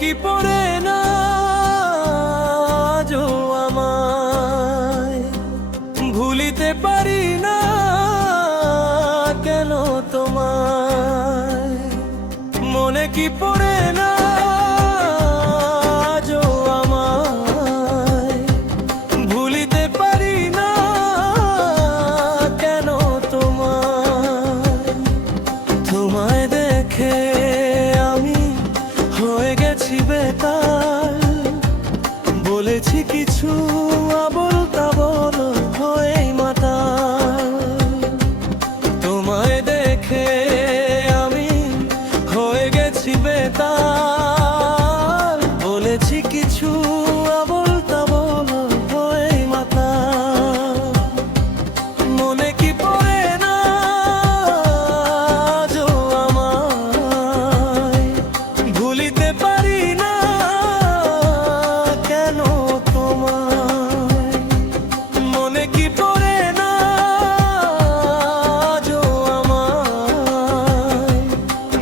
কি পড়ে না আজও আমায়, ভুলিতে পারি না কেন তোমায়। মনে কি পড়ে না আজও আমায়, ভুলিতে পারি না কেন তোমায়। তোমায় দেখে আমি হয়ে গেছি বেতাল, বলেছি কিছু আবল তাবল হয়েই মাতাল। তোমায় দেখে আমি হয়ে গেছি বেতাল, বলেছি কিছু আবল তাবল হয়েই মাতাল। মনে কি পড়ে না আজও আমায়, ভুলিতে পারি না কেন তোমায়। মনে কি পড়ে না আজও আমায়,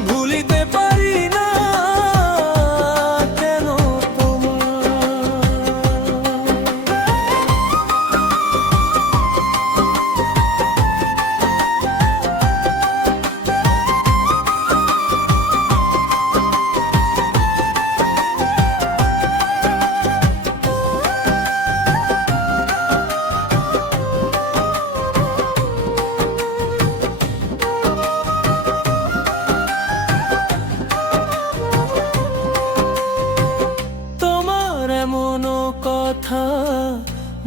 ভুলিতে পারি না কেন তোমার এমন কথা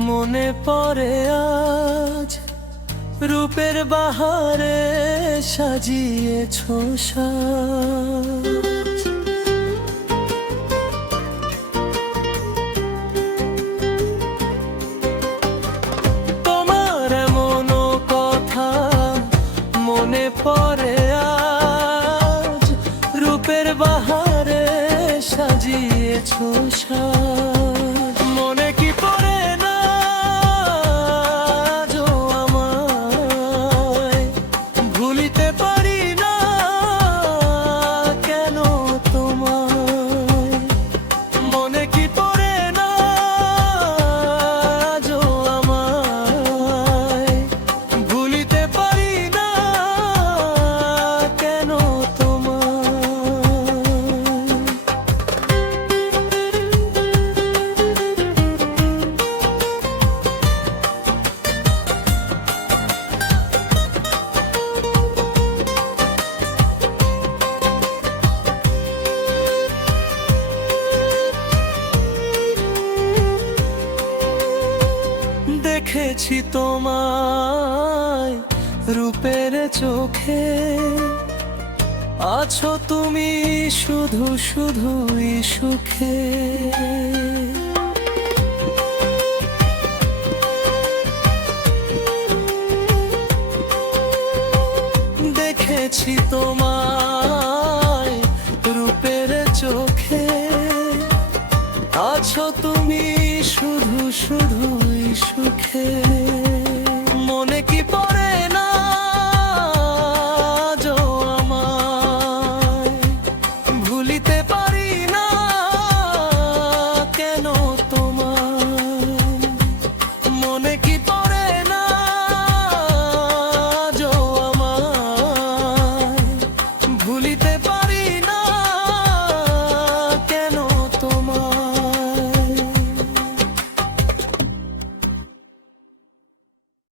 মনে পড়ে আজ, রূপের বাহারে সাজিয়েছো সাজ। তোমার এমন কথা মনে পড়ে আজ, রূপের বাহারে সাজিয়েছো সাজ। মনে কি পড়ে না আজও আমায়, ভুলিতে পারি না কেন তোমায়। মনে কি পড়ে না আজও আমায়, ভুলিতে পারি না কেন তোমায়। দেখেছি তোমায় রূপের চোখে, আছো তুমি শুধু শুধুই সুখে। দেখেছি তোমায় রূপের চোখে, আছো তুমি শুধু শুধুই সুখে। মনে কি পড়ে না আজও আমায়, ভুলিতে পারি না কেন তোমায়। মনে কি পড়ে না আজও আমায়, ভুলিতে